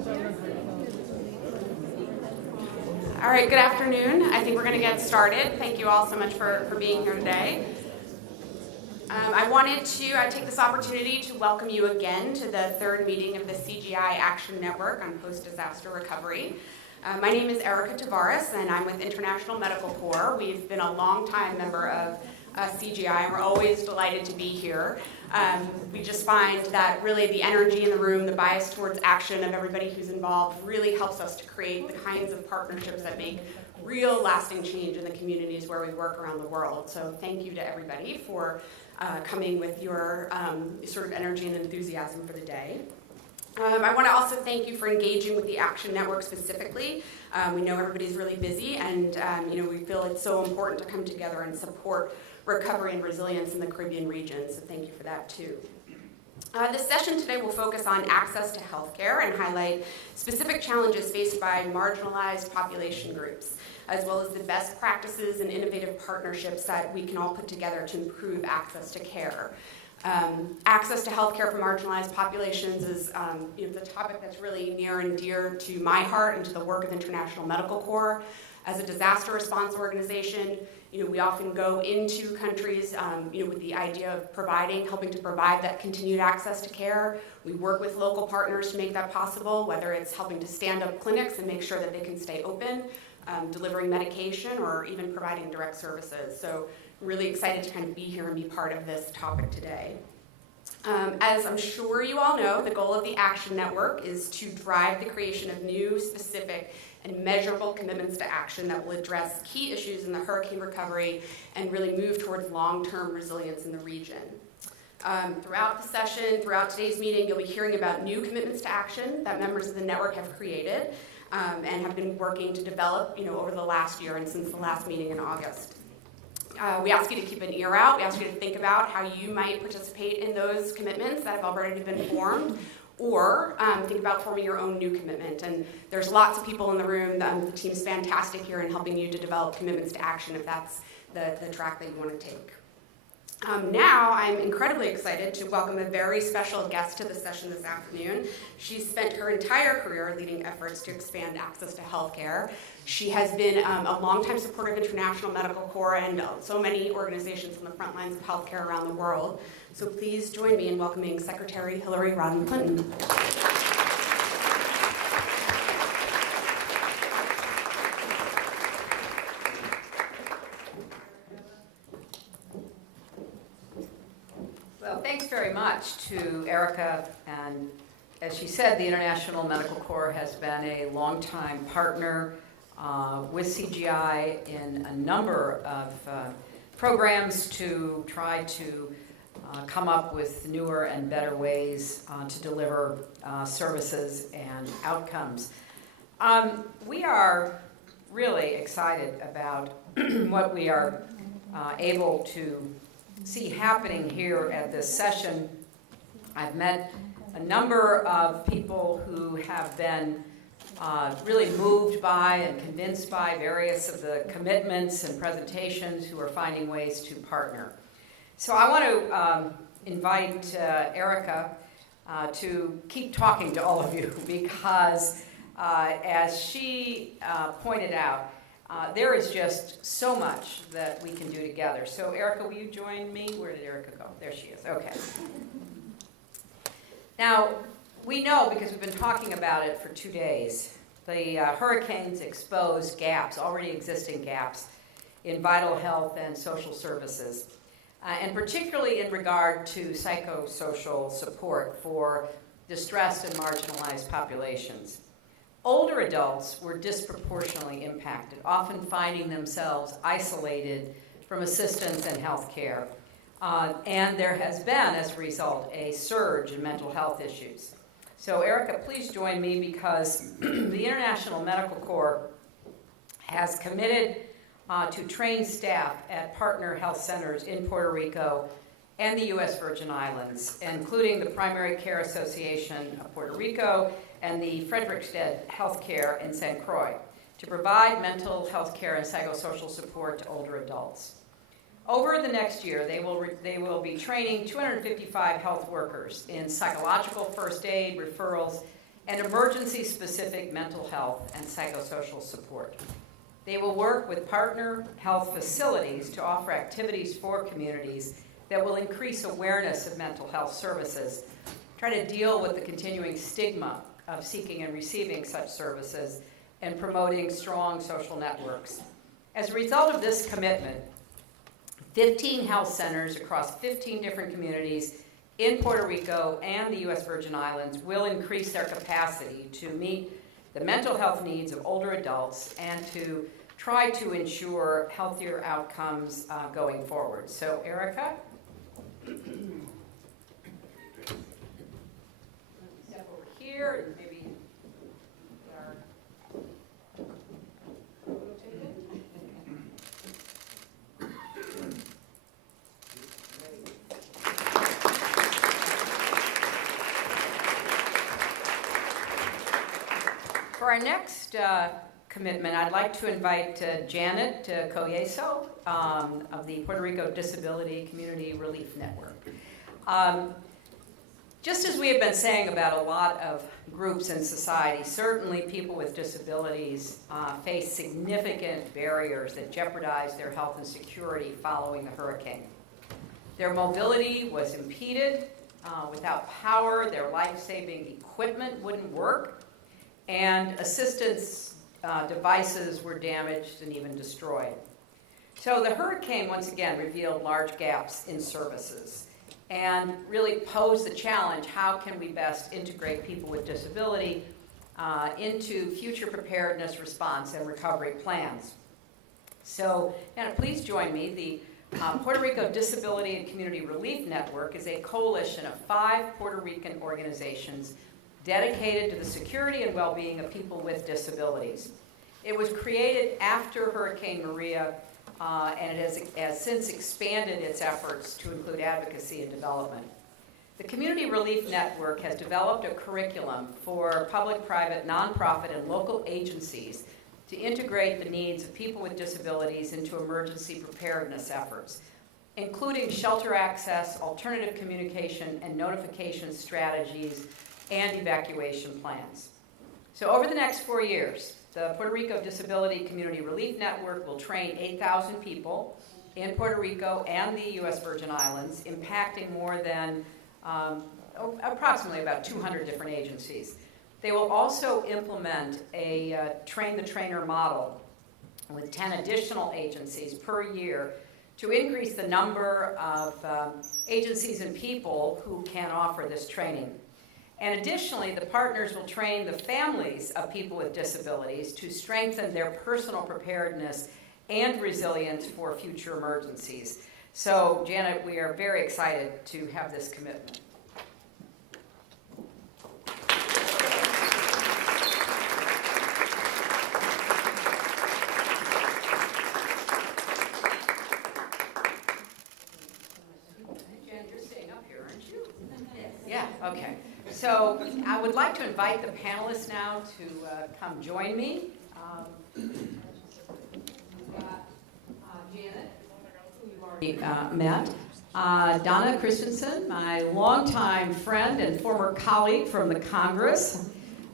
All right, good afternoon. I think we're going to get started. Thank you all so much for being here today. I wanted to take this opportunity to welcome you again to the third meeting of the CGI Action Network on Post-Disaster Recovery. My name is Erica Tavares, and I'm with International Medical Corps. We've been a long-time member of CGI, and we're always delighted to be here. We just find that really the energy in the room, the bias towards action of everybody who's involved really helps us to create the kinds of partnerships that make real lasting change in the communities where we work around the world. So thank you to everybody for coming with your sort of energy and enthusiasm for the day. I want to also thank you for engaging with the Action Network specifically. We know everybody's really busy, and we feel it's so important to come together and support recovery and resilience in the Caribbean region, so thank you for that too. This session today will focus on access to healthcare and highlight specific challenges faced by marginalized population groups, as well as the best practices and innovative partnerships that we can all put together to improve access to care. Access to healthcare for marginalized populations is the topic that's really near and dear to my heart and to the work of International Medical Corps. As a disaster response organization, we often go into countries, with the idea of helping to provide that continued access to care. We work with local partners to make that possible, whether it's helping to stand up clinics and make sure that they can stay open, delivering medication, or even providing direct services. So really excited to kind of be here and be part of this topic today. As I'm sure you all know, the goal of the Action Network is to drive the creation of new, specific, and measurable commitments to action that will address key issues in the hurricane recovery and really move towards long-term resilience in the region. Throughout the session, throughout today's meeting, you'll be hearing about new commitments to action that members of the network have created and have been working to develop over the last year and since the last meeting in August. We ask you to keep an ear out. We ask you to think about how you might participate in those commitments that have already been formed, or think about forming your own new commitment. And there's lots of people in the room. The team's fantastic here in helping you to develop commitments to action if that's the track that you want to take. Now, I'm incredibly excited to welcome a very special guest to the session this afternoon. She's spent her entire career leading efforts to expand access to healthcare. She has been a longtime supporter of International Medical Corps and so many organizations on the front lines of healthcare around the world. So please join me in welcoming Secretary Hillary Rodham Clinton. Thanks very much to Erica, and as she said, the International Medical Corps has been a longtime partner with CGI in a number of programs to try to come up with newer and better ways to deliver services and outcomes. We are really excited about what we are able to see happening here at this session. I've met a number of people who have been really moved by and convinced by various of the commitments and presentations, who are finding ways to partner. So I want to invite Erica to keep talking to all of you because as she pointed out, there is just so much that we can do together. So Erica, will you join me? Where did Erica go? There she is. Okay. Now, we know, because we've been talking about it for 2 days, the hurricanes expose gaps, already existing gaps, in vital health and social services, and particularly in regard to psychosocial support for distressed and marginalized populations. Older adults were disproportionately impacted, often finding themselves isolated from assistance and health care. And there has been, as a result, a surge in mental health issues. So Erica, please join me, because the International Medical Corps has committed to train staff at partner health centers in Puerto Rico and the U.S. Virgin Islands, including the Primary Care Association of Puerto Rico and the Frederiksted Healthcare in St. Croix, to provide mental health care and psychosocial support to older adults. Over the next year, they will be training 255 health workers in psychological first aid, referrals, and emergency-specific mental health and psychosocial support. They will work with partner health facilities to offer activities for communities that will increase awareness of mental health services, try to deal with the continuing stigma of seeking and receiving such services, and promoting strong social networks. As a result of this commitment, 15 health centers across 15 different communities in Puerto Rico and the U.S. Virgin Islands will increase their capacity to meet the mental health needs of older adults and to try to ensure healthier outcomes going forward. So, Erica? Step over here and maybe get our photo taken. For our next commitment, I'd like to invite Janet Coyeso of the Puerto Rico Disability Community Relief Network. Just as we have been saying about a lot of groups in society, certainly people with disabilities face significant barriers that jeopardize their health and security following the hurricane. Their mobility was impeded. Without power, their life-saving equipment wouldn't work, and assistance devices were damaged and even destroyed. So the hurricane once again revealed large gaps in services and really posed the challenge: how can we best integrate people with disability into future preparedness, response, and recovery plans? So, Anna, please join me. The Puerto Rico Disability and Community Relief Network is a coalition of 5 Puerto Rican organizations dedicated to the security and well-being of people with disabilities. It was created after Hurricane Maria, and it has since expanded its efforts to include advocacy and development. The Community Relief Network has developed a curriculum for public, private, nonprofit, and local agencies to integrate the needs of people with disabilities into emergency preparedness efforts, including shelter access, alternative communication and notification strategies, and evacuation plans. So over the next 4 years, the Puerto Rico Disability Community Relief Network will train 8,000 people in Puerto Rico and the U.S. Virgin Islands, impacting more than approximately about 200 different agencies. They will also implement a train-the-trainer model with 10 additional agencies per year to increase the number of agencies and people who can offer this training. And additionally, the partners will train the families of people with disabilities to strengthen their personal preparedness and resilience for future emergencies. So, Janet, we are very excited to have this commitment. Jan, you're staying up here, aren't you? Yeah, okay. So I would like to invite the panelists now to come join me. We've got Janet, who you've already met. Donna Christensen, my longtime friend and former colleague from the Congress.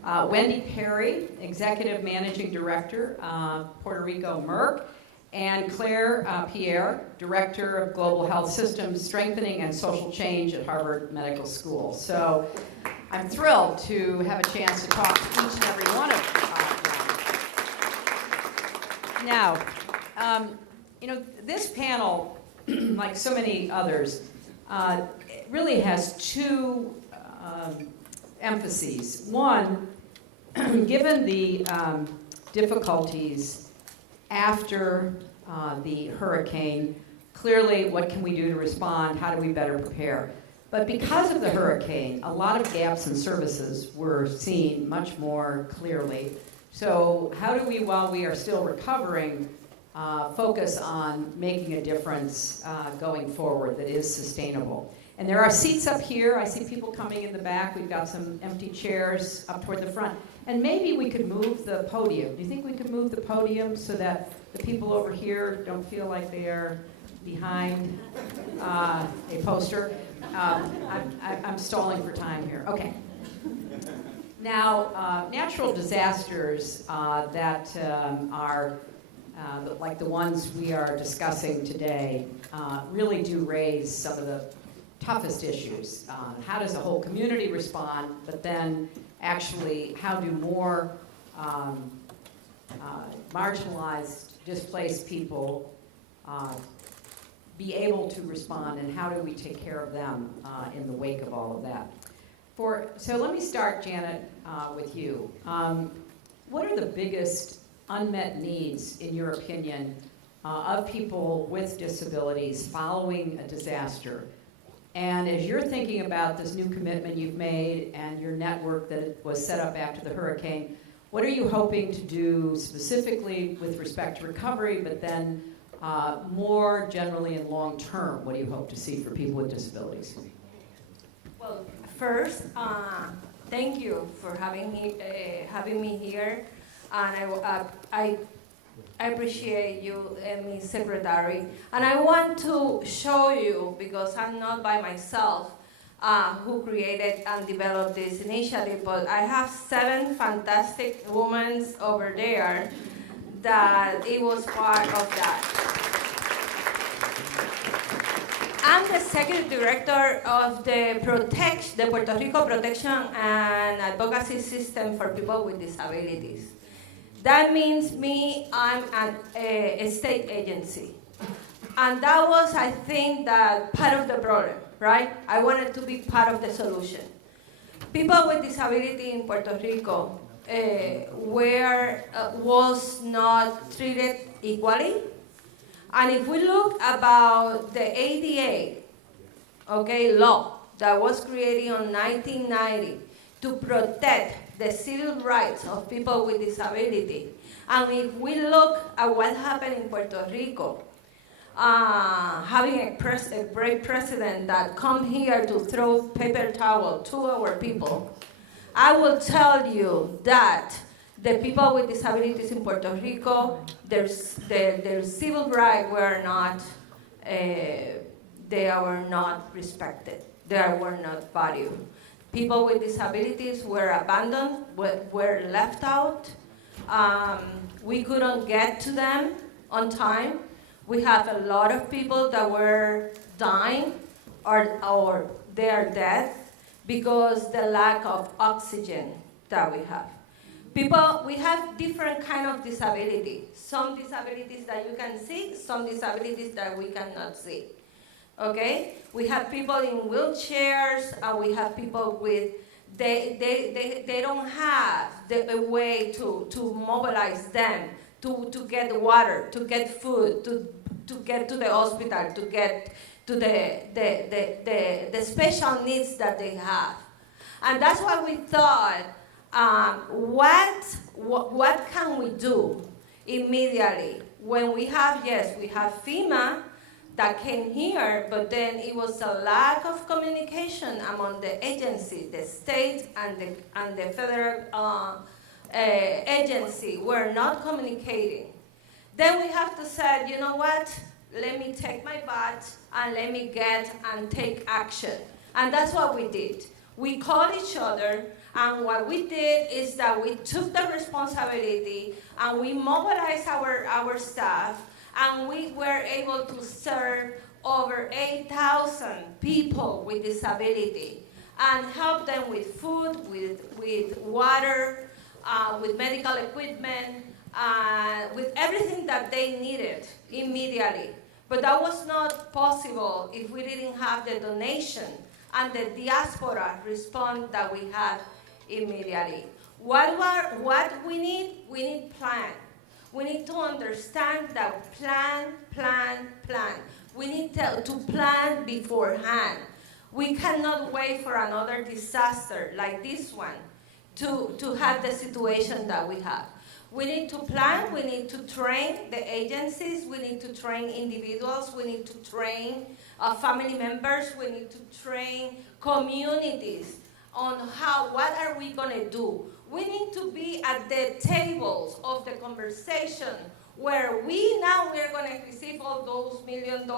Wendy Perry, Executive Managing Director, Puerto Rico Merck. And Claire Pierre, Director of Global Health Systems Strengthening and Social Change at Harvard Medical School. So I'm thrilled to have a chance to talk to each and every one of you. Now, this panel, like so many others, really has 2 emphases. One, given the difficulties after the hurricane, clearly what can we do to respond? How do we better prepare? But because of the hurricane, a lot of gaps in services were seen much more clearly. So how do we, while we are still recovering, focus on making a difference going forward that is sustainable? And there are seats up here. I see people coming in the back. We've got some empty chairs up toward the front. And maybe we could move the podium. Do you think we could move the podium so that the people over here don't feel like they are behind a poster? I'm stalling for time here. Okay. Now, natural disasters that are like the ones we are discussing today really do raise some of the toughest issues. How does a whole community respond, but then actually how do more marginalized, displaced people be able to respond, and how do we take care of them in the wake of all of that? So let me start, Janet, with you. What are the biggest unmet needs, in your opinion, of people with disabilities following a disaster? And as you're thinking about this new commitment you've made and your network that was set up after the hurricane, what are you hoping to do specifically with respect to recovery, but then more generally and long term, what do you hope to see for people with disabilities? Well, first, thank you for having me here, and I appreciate you, Ms. Secretary. And I want to show you, because I'm not by myself who created and developed this initiative, but I have 7 fantastic women over there that it was part of that. I'm the executive director of the Puerto Rico Protection and Advocacy System for People with Disabilities. That means I'm a state agency. And that was, I think, that part of the problem, right? I wanted to be part of the solution. People with disability in Puerto Rico was not treated equally. And if we look about the ADA, law that was created in 1990 to protect the civil rights of people with disability, and if we look at what happened in Puerto Rico, having a great president that come here to throw paper towel to our people, I will tell you that the people with disabilities in Puerto Rico, their civil rights were not, they were not respected. They were not valued. People with disabilities were abandoned, were left out. We couldn't get to them on time. We have a lot of people that were dying or they are dead because the lack of oxygen that we have. We have different kind of disability. Some disabilities that you can see, some disabilities that we cannot see. Okay? We have people in wheelchairs, and we have people with, they don't have a way to mobilize them, to get water, to get food, to get to the hospital, to get to the special needs that they have. And that's why we thought, what can we do immediately when we have FEMA that came here, but then it was a lack of communication among the agencies, the state and the federal agency were not communicating. Then we have to say, you know what? Let me take my butt and let me get and take action. And that's what we did. We called each other, and what we did is that we took the responsibility and we mobilized our staff, and we were able to serve over 8,000 people with disability and help them with food, with water, with medical equipment, with everything that they needed immediately. But that was not possible if we didn't have the donation and the diaspora response that we had immediately. What we need? We need plan. We need to understand that plan. We need to plan beforehand. We cannot wait for another disaster like this one to have the situation that we have. We need to plan, we need to train the agencies, we need to train individuals, we need to train family members, we need to train communities on what are we going to do. We need to be at the tables of the conversation where we're going to receive all those $1 million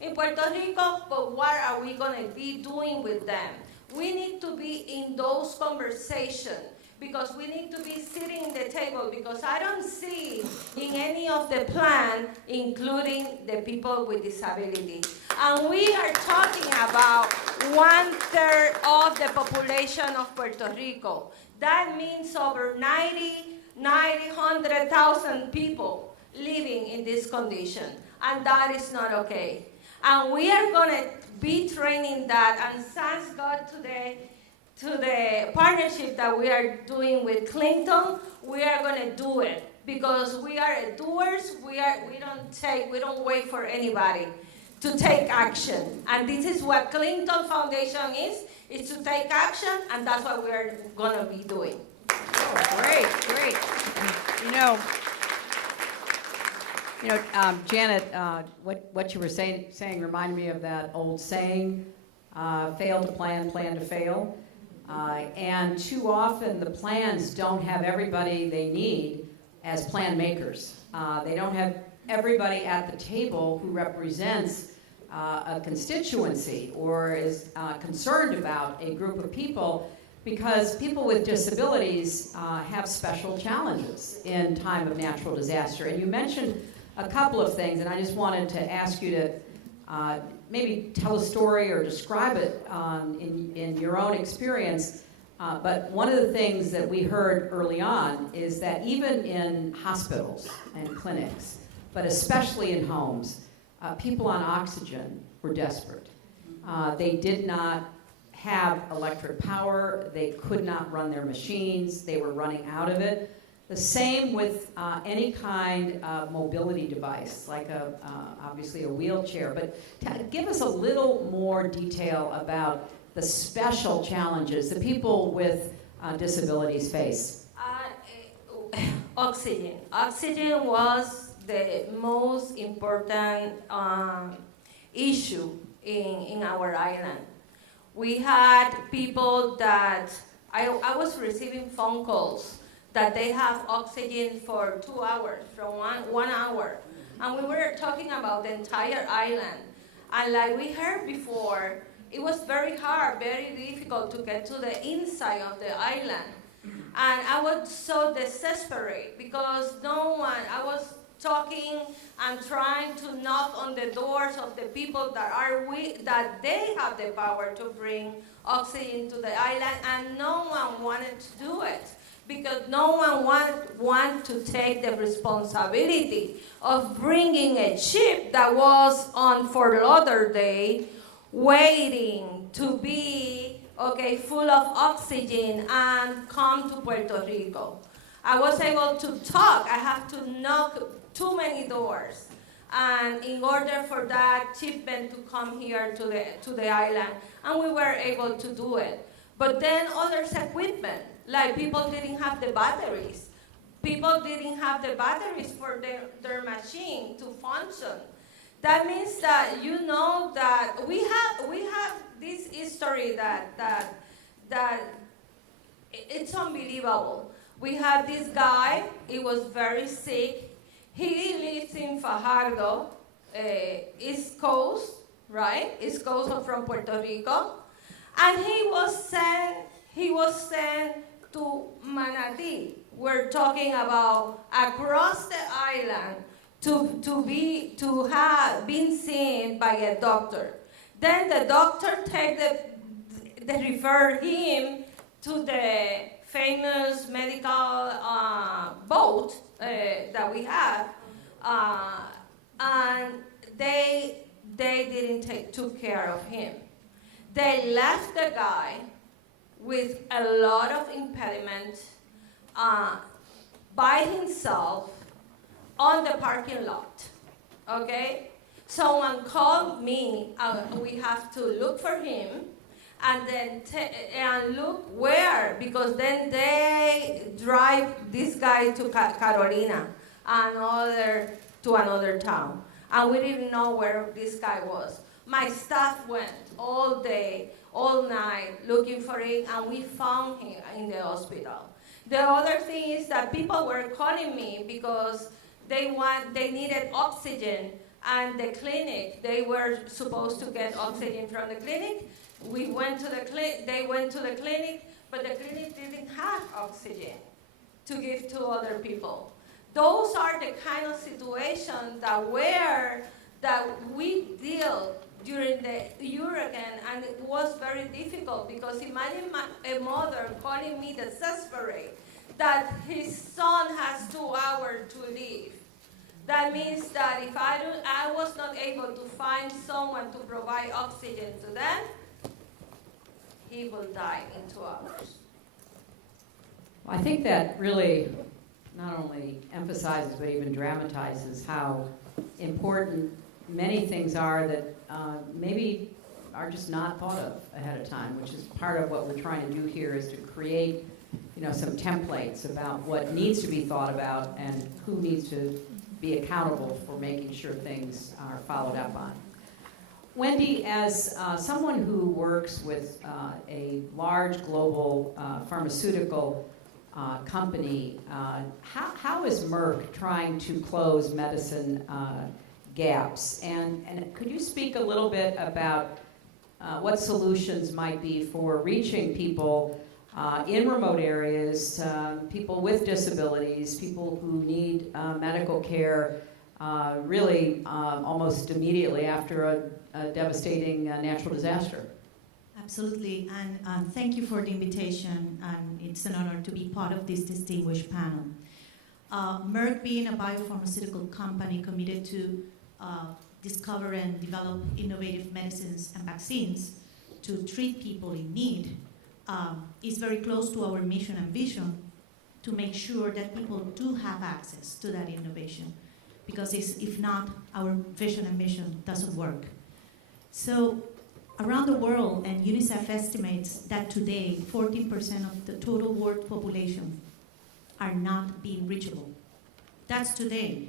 in Puerto Rico, but what are we going to be doing with them? We need to be in those conversations because we need to be sitting at the table because I don't see in any of the plan including the people with disability. And we are talking about 1/3 of the population of Puerto Rico. That means over 100,000 people living in this condition, and that is not okay. And we are going to be training that, and thanks God today to the partnership that we are doing with Clinton, we are going to do it because we are doers. We don't wait for anybody to take action, and this is what Clinton Foundation is to take action, and that's what we are going to be doing. Oh, great. Janet, what you were saying reminded me of that old saying, fail to plan, plan to fail. And too often the plans don't have everybody they need as plan makers. They don't have everybody at the table who represents a constituency or is concerned about a group of people, because people with disabilities have special challenges in time of natural disaster. And you mentioned a couple of things, and I just wanted to ask you to maybe tell a story or describe it in your own experience. But one of the things that we heard early on is that even in hospitals and clinics, but especially in homes, people on oxygen were desperate. They did not have electric power. They could not run their machines. They were running out of it. The same with any kind of mobility device, like obviously a wheelchair. But give us a little more detail about the special challenges that people with disabilities face. Oxygen. Oxygen was the most important issue in our island. We had people that, I was receiving phone calls that they have oxygen for 2 hours, from one hour. And we were talking about the entire island. And like we heard before, it was very hard, very difficult to get to the inside of the island. And I was so desperate because I was talking and trying to knock on the doors of the people that they have the power to bring oxygen to the island, and no one wanted to do it because no one want to take the responsibility of bringing a ship that was on Fort Lauderdale waiting to be full of oxygen and come to Puerto Rico. I was able to talk. I have to knock too many doors, and in order for that shipment to come here to the island, and we were able to do it. But then others equipment, like people didn't have the batteries. People didn't have the batteries for their machine to function. That means that that we have this history that it's unbelievable. We had this guy. He was very sick. He lives in Fajardo, East Coast, right? East Coast from Puerto Rico, and he was sent to Manatee. We're talking about across the island to have been seen by a doctor. Then the doctor refer him to the famous medical boat that we have, and they didn't took care of him. They left the guy with a lot of impediment by himself on the parking lot. Okay? Someone called me, we have to look for him, and then look where, because then they drive this guy to Carolina, to another town. And we didn't know where this guy was. My staff went all day, all night, looking for him, and we found him in the hospital. The other thing is that people were calling me because they needed oxygen, and the clinic, they were supposed to get oxygen from the clinic. They went to the clinic, but the clinic didn't have oxygen to give to other people. Those are the kind of situations that we deal during the hurricane, and it was very difficult because imagine a mother calling me desperate that his son has 2 hours to live. That means that if I was not able to find someone to provide oxygen to them, he will die in 2 hours. Well, I think that really not only emphasizes but even dramatizes how important many things are that maybe are just not thought of ahead of time, which is part of what we're trying to do here, is to create, some templates about what needs to be thought about and who needs to be accountable for making sure things are followed up on. Wendy, as someone who works with a large global pharmaceutical company, how is Merck trying to close medicine gaps? And could you speak a little bit about what solutions might be for reaching people in remote areas, people with disabilities, people who need medical care really almost immediately after a devastating natural disaster? Absolutely, and thank you for the invitation, and it's an honor to be part of this distinguished panel. Merck, being a biopharmaceutical company committed to discover and develop innovative medicines and vaccines to treat people in need, is very close to our mission and vision to make sure that people do have access to that innovation, because if not, our vision and mission doesn't work. So around the world, and UNICEF estimates that today 14% of the total world population are not being reachable. That's today.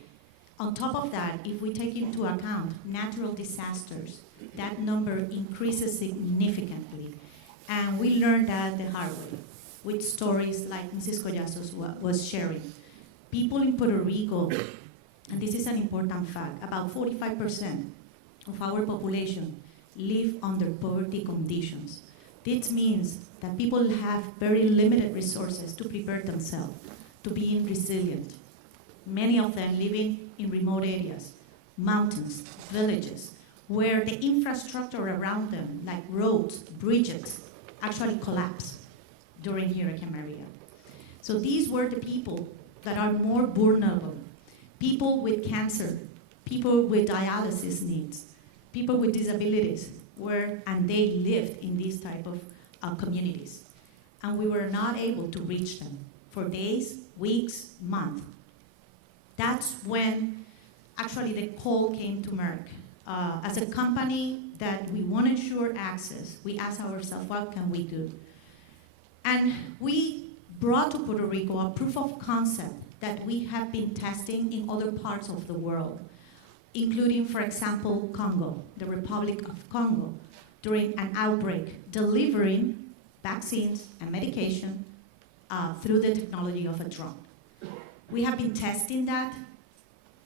On top of that, if we take into account natural disasters, that number increases significantly. And we learned that the hard way with stories like Mrs. Collazos was sharing. People in Puerto Rico, and this is an important fact, about 45% of our population live under poverty conditions. This means that people have very limited resources to prepare themselves, to being resilient. Many of them living in remote areas, mountains, villages, where the infrastructure around them, like roads, bridges, actually collapse during Hurricane Maria. So these were the people that are more vulnerable. People with cancer, people with dialysis needs, people with disabilities, and they lived in these type of communities. And we were not able to reach them for days, weeks, months. That's when actually the call came to Merck. As a company that we want to ensure access, we asked ourselves, what can we do? And we brought to Puerto Rico a proof of concept that we have been testing in other parts of the world, including, for example, Congo, the Republic of Congo, during an outbreak, delivering vaccines and medication through the technology of a drone. We have been testing that,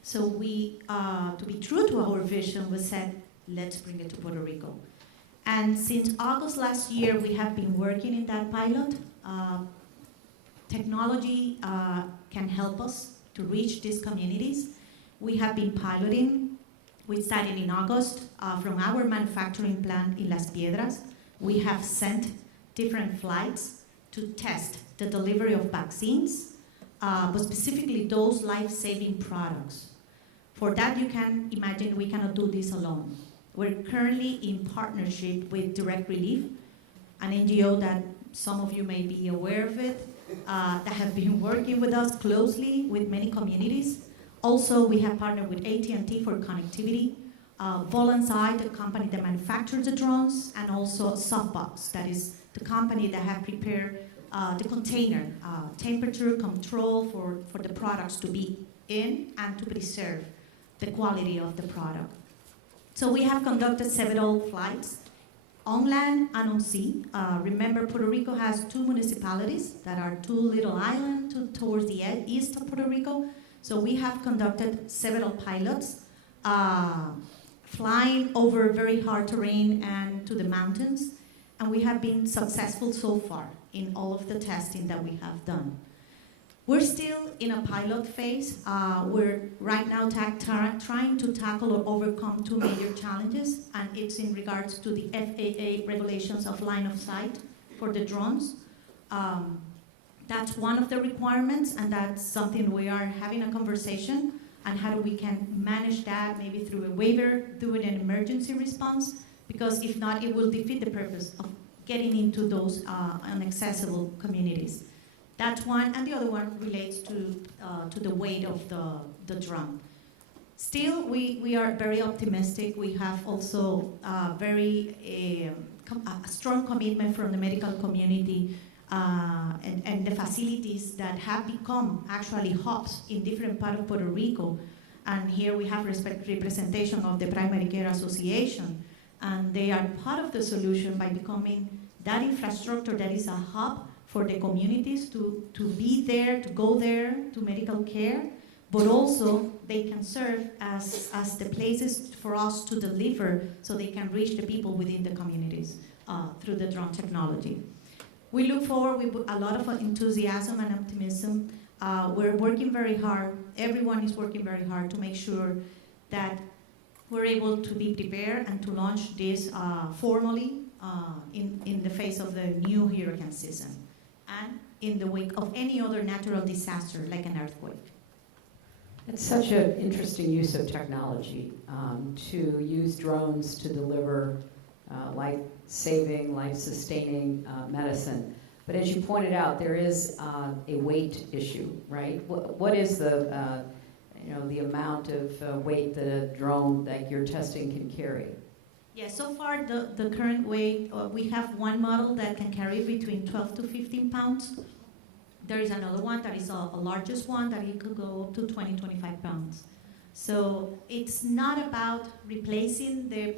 so we, to be true to our vision, we said, let's bring it to Puerto Rico. And since August last year, we have been working in that pilot. Technology can help us to reach these communities. We have been piloting. We started in August from our manufacturing plant in Las Piedras. We have sent different flights to test the delivery of vaccines, but specifically those life-saving products. For that, you can imagine we cannot do this alone. We're currently in partnership with Direct Relief, an NGO that some of you may be aware of it, that have been working with us closely with many communities. Also, we have partnered with AT&T for connectivity, Volanzai, the company that manufactures the drones, and also Softbox, that is the company that have prepared the container, temperature control for the products to be in and to preserve the quality of the product. So we have conducted several flights on land and on sea. Remember, Puerto Rico has 2 municipalities that are 2 little islands towards the east of Puerto Rico. So we have conducted several pilots, flying over very hard terrain and to the mountains. and we have been successful so far in all of the testing that we have done. We're still in a pilot phase. We're right now trying to tackle or overcome two major challenges, and it's in regards to the FAA regulations of line of sight for the drones. That's one of the requirements, and that's something we are having a conversation on how we can manage that, maybe through a waiver, do it an emergency response, because if not, it will defeat the purpose of getting into those inaccessible communities. That's one, and the other one relates to the weight of the drone. Still, we are very optimistic. We have also a strong commitment from the medical community and the facilities that have become actually hubs in different parts of Puerto Rico. And here we have representation of the Primary Care Association, and they are part of the solution by becoming that infrastructure that is a hub for the communities to be there, to go there to medical care, but also they can serve as the places for us to deliver so they can reach the people within the communities through the drone technology. We look forward with a lot of enthusiasm and optimism. We're working very hard. Everyone is working very hard to make sure that we're able to be prepared and to launch this formally in the face of the new hurricane season and in the wake of any other natural disaster like an earthquake. It's such an interesting use of technology to use drones to deliver life-saving, life-sustaining medicine. But as you pointed out, there is a weight issue, right? What is the amount of weight that a drone like your testing can carry? Yeah, so far the current weight, we have one model that can carry between 12 to 15 pounds. There is another one that is a largest one that it could go up to 20, 25 pounds. So it's not about replacing the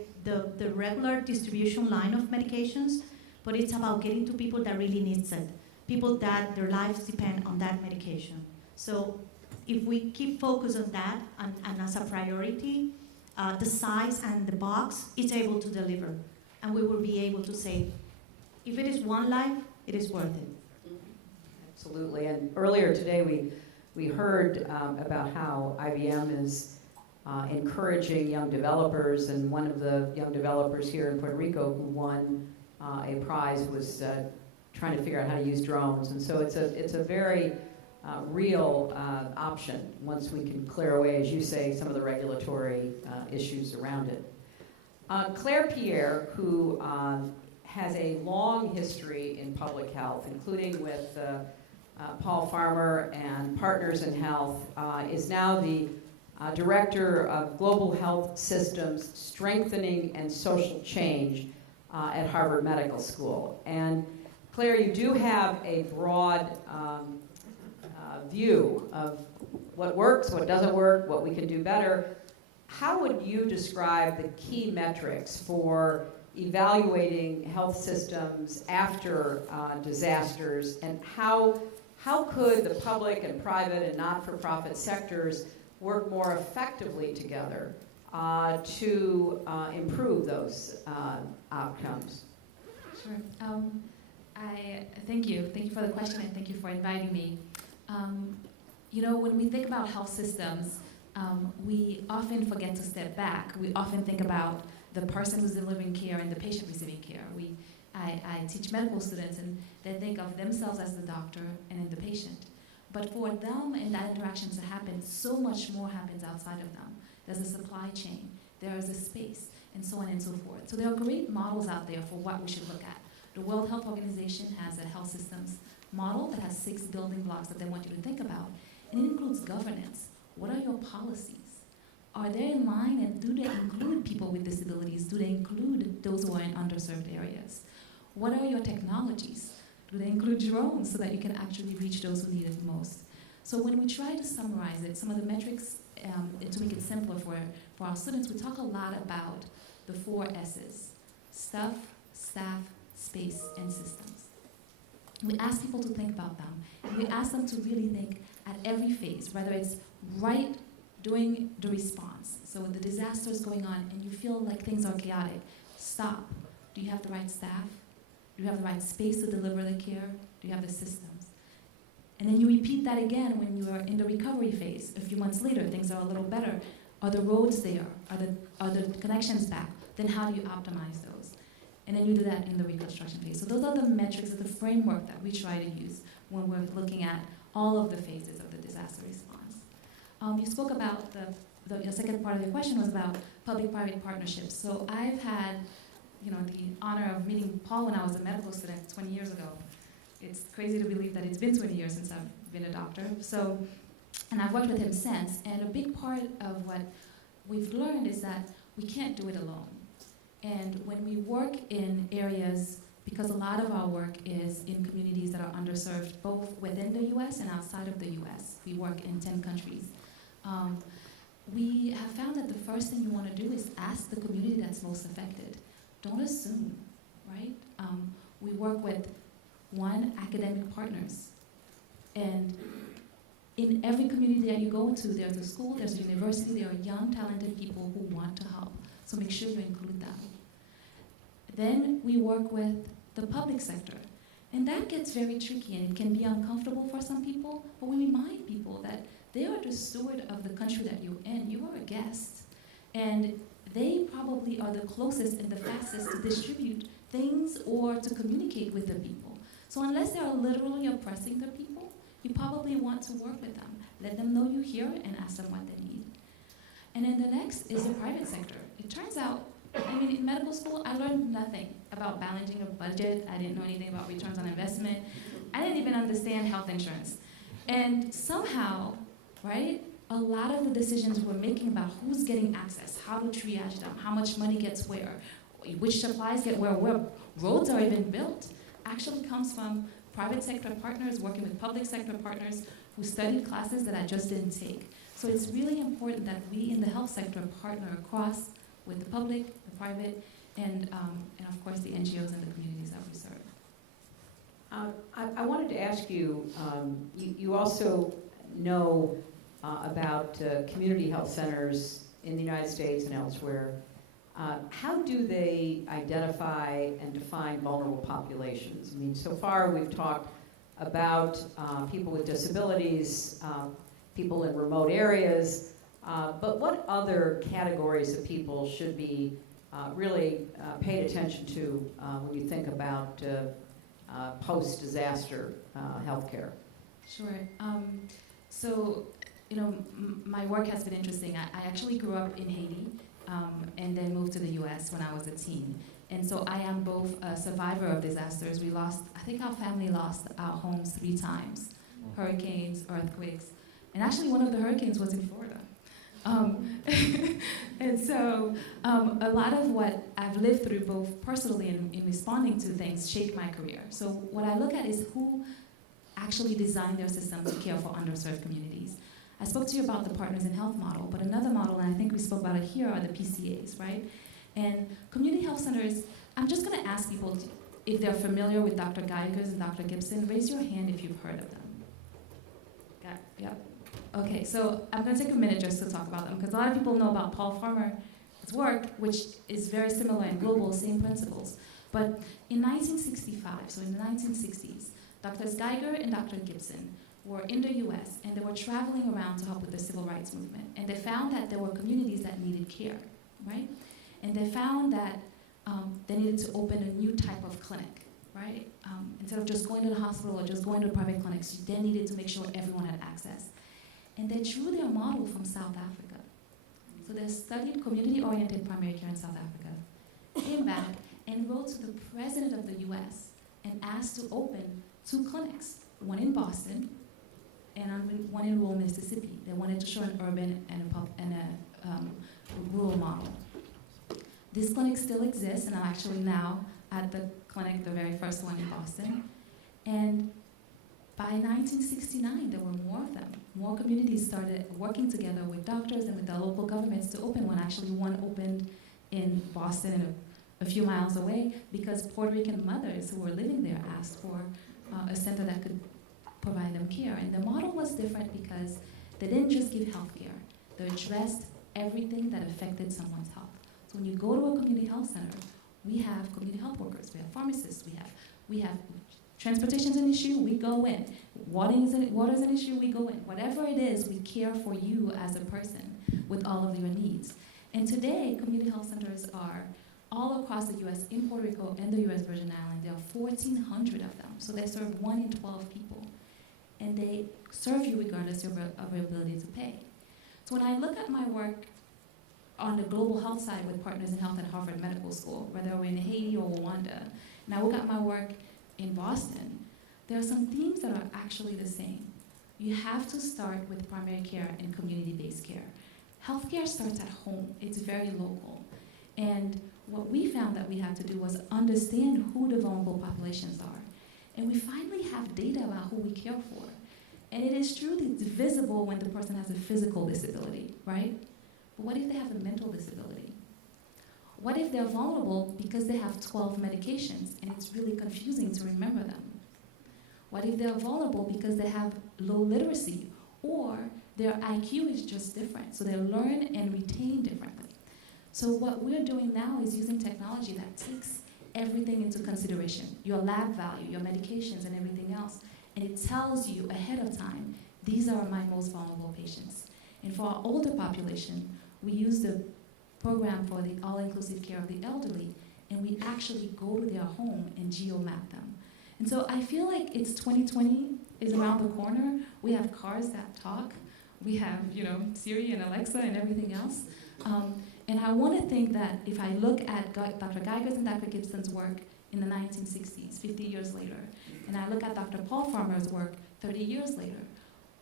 regular distribution line of medications, but it's about getting to people that really need it, people that their lives depend on that medication. So if we keep focus on that and as a priority, the size and the box is able to deliver. And we will be able to say, if it is one life, it is worth it. Absolutely. And earlier today, we heard about how IBM is encouraging young developers, and one of the young developers here in Puerto Rico who won a prize was trying to figure out how to use drones. And so it's a very real option once we can clear away, as you say, some of the regulatory issues around it. Claire Pierre, who has a long history in public health, including with Paul Farmer and Partners in Health, is now the Director of Global Health Systems Strengthening and Social Change at Harvard Medical School. And Claire, you do have a broad view of what works, what doesn't work, what we can do better. How would you describe the key metrics for evaluating health systems after disasters, and how could the public and private and not-for-profit sectors work more effectively together to improve those outcomes? Sure. I thank you. Thank you for the question, and thank you for inviting me. When we think about health systems, we often forget to step back. We often think about the person who's delivering care and the patient receiving care. I teach medical students, and they think of themselves as the doctor and then the patient. But for them and that interaction to happen, so much more happens outside of them. There's a supply chain, there is a space, and so on and so forth. So there are great models out there for what we should look at. The World Health Organization has a health systems model that has 6 building blocks that they want you to think about. And it includes governance. What are your policies? Are they in line, and do they include people with disabilities? Do they include those who are in underserved areas? What are your technologies? Do they include drones so that you can actually reach those who need it most? So when we try to summarize it, some of the metrics, to make it simpler for our students, we talk a lot about the 4 S's: stuff, staff, space, and systems. We ask people to think about them, and we ask them to really think at every phase, whether it's right during the response. So when the disaster is going on and you feel like things are chaotic, stop. Do you have the right staff? Do you have the right space to deliver the care? Do you have the systems? And then you repeat that again when you are in the recovery phase. A few months later, things are a little better. Are the roads there? Are the connections back? Then how do you optimize those? And then you do that in the reconstruction phase. So those are the metrics, the framework that we try to use when we're looking at all of the phases of the disaster response. You spoke about the second part of your question was about public-private partnerships. So I've had, the honor of meeting Paul when I was a medical student 20 years ago. It's crazy to believe that it's been 20 years since I've been a doctor. So, and I've worked with him since. And a big part of what we've learned is that we can't do it alone. And when we work in areas, because a lot of our work is in communities that are underserved, both within the U.S. and outside of the U.S. We work in 10 countries. We have found that the first thing you want to do is ask the community that's most affected. Don't assume, right? We work with academic partners. And in every community that you go to, there's a school, there's a university, there are young, talented people who want to help. So make sure you include them. Then we work with the public sector. And that gets very tricky, and it can be uncomfortable for some people, but we remind people that they are the steward of the country that you're in. You are a guest. And they probably are the closest and the fastest to distribute things or to communicate with the people. So unless they are literally oppressing the people, you probably want to work with them. Let them know you're here and ask them what they need. And then the next is the private sector. It turns out, in medical school, I learned nothing about balancing a budget. I didn't know anything about returns on investment. I didn't even understand health insurance. And somehow, right, a lot of the decisions we're making about who's getting access, how to triage them, how much money gets where, which supplies get where roads are even built, actually comes from private sector partners working with public sector partners who studied classes that I just didn't take. So it's really important that we in the health sector partner across with the public, the private, and of course the NGOs and the communities that we serve. I wanted to ask you, you also know about community health centers in the United States and elsewhere. How do they identify and define vulnerable populations? So far we've talked about people with disabilities, people in remote areas, but what other categories of people should be really paid attention to when you think about post-disaster healthcare? Sure. So, my work has been interesting. I actually grew up in Haiti and then moved to the U.S. when I was a teen. And so I am both a survivor of disasters. I think our family lost our homes 3 times. Hurricanes, earthquakes. And actually one of the hurricanes was in Florida. And so a lot of what I've lived through both personally and in responding to things shaped my career. So what I look at is who actually designed their systems to care for underserved communities. I spoke to you about the Partners in Health model, but another model, and I think we spoke about it here, are the PCAs, right? And community health centers, I'm just going to ask people if they're familiar with Dr. Geiger's and Dr. Gibson. Raise your hand if you've heard of them. Got it? Yep. Okay, so I'm going to take a minute just to talk about them, because a lot of people know about Paul Farmer's work, which is very similar in global, same principles. But in 1965, so in the 1960s, Drs. Geiger and Dr. Gibson were in the US, and they were traveling around to help with the civil rights movement. And they found that there were communities that needed care, right? And they found that they needed to open a new type of clinic, right? Instead of just going to the hospital or just going to private clinics, they needed to make sure everyone had access. And they drew their model from South Africa. So they studied community-oriented primary care in South Africa, came back and wrote to the president of the US and asked to open 2 clinics, one in Boston and one in rural Mississippi. They wanted to show an urban and a rural model. This clinic still exists, and I'm actually now at the clinic, the very first one in Boston. And by 1969, there were more of them. More communities started working together with doctors and with the local governments to open one. Actually, one opened in Boston, a few miles away, because Puerto Rican mothers who were living there asked for a center that could provide them care. And the model was different because they didn't just give health care. They addressed everything that affected someone's health. So when you go to a community health center, we have community health workers, we have pharmacists, we have We have transportation's an issue, we go in. Water's an issue, we go in. Whatever it is, we care for you as a person with all of your needs. And today, community health centers are all across the U.S., in Puerto Rico and the U.S. Virgin Islands. There are 1,400 of them. So they serve 1 in 12 people. And they serve you regardless of your ability to pay. So when I look at my work on the global health side with Partners in Health at Harvard Medical School, whether we're in Haiti or Rwanda, and I look at my work in Boston, there are some themes that are actually the same. You have to start with primary care and community-based care. Healthcare starts at home. It's very local. And what we found that we had to do was understand who the vulnerable populations are. And we finally have data about who we care for. And it is truly visible when the person has a physical disability, right? But what if they have a mental disability? What if they're vulnerable because they have 12 medications and it's really confusing to remember them? What if they're vulnerable because they have low literacy or their IQ is just different, so they learn and retain differently? So what we're doing now is using technology that takes everything into consideration, your lab value, your medications, and everything else, and it tells you ahead of time, these are my most vulnerable patients. And for our older population, we use the program for the all-inclusive care of the elderly, and we actually go to their home and geomap them. And so I feel like it's 2020 is around the corner. We have cars that talk. We have, Siri and Alexa and everything else. And I want to think that if I look at Dr. Geiger's and Dr. Gibson's work in the 1960s, 50 years later, and I look at Dr. Paul Farmer's work 30 years later,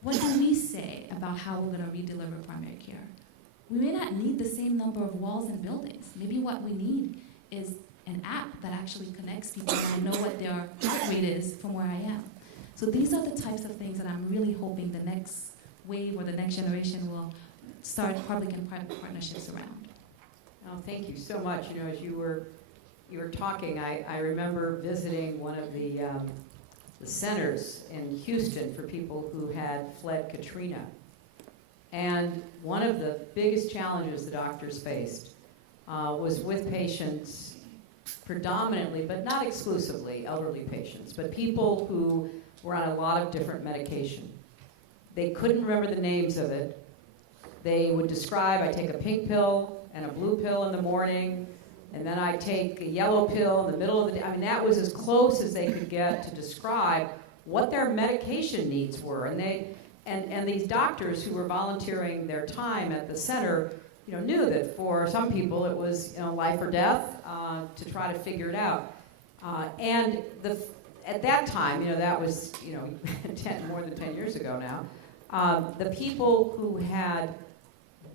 what do we say about how we're going to redeliver primary care? We may not need the same number of walls and buildings. Maybe what we need is an app that actually connects people and I know what their heart rate is from where I am. So these are the types of things that I'm really hoping the next wave or the next generation will start public and private partnerships around. Oh, thank you so much. As you were talking, I remember visiting one of the centers in Houston for people who had fled Katrina. And one of the biggest challenges the doctors faced was with patients, predominantly, but not exclusively, elderly patients, but people who were on a lot of different medication. They couldn't remember the names of it. They would describe, I take a pink pill and a blue pill in the morning, and then I take a yellow pill in the middle of the day. I mean, that was as close as they could get to describe what their medication needs were. And these doctors who were volunteering their time at the center, knew that for some people it was life or death to try to figure it out. And at that time, that was more than 10 years ago now. The people who had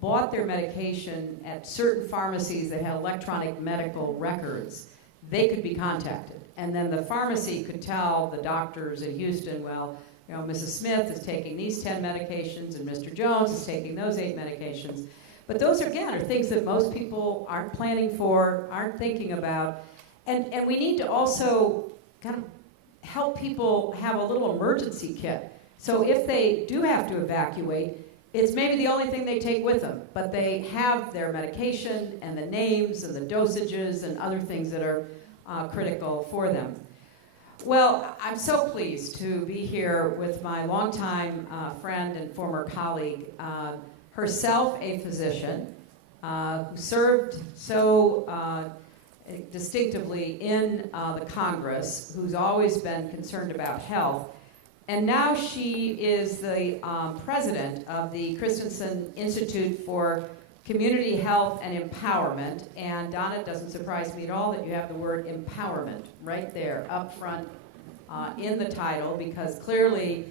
bought their medication at certain pharmacies that had electronic medical records, they could be contacted. And then the pharmacy could tell the doctors in Houston, well, Mrs. Smith is taking these 10 medications and Mr. Jones is taking those 8 medications. But those, again, are things that most people aren't planning for, aren't thinking about. And we need to also kind of help people have a little emergency kit. So if they do have to evacuate, it's maybe the only thing they take with them, but they have their medication and the names and the dosages and other things that are critical for them. Well, I'm so pleased to be here with my longtime friend and former colleague, herself a physician, who served so distinctively in the Congress, who's always been concerned about health. And now she is the president of the Christensen Institute for Community Health and Empowerment. And Donna, it doesn't surprise me at all that you have the word empowerment right there up front in the title, because clearly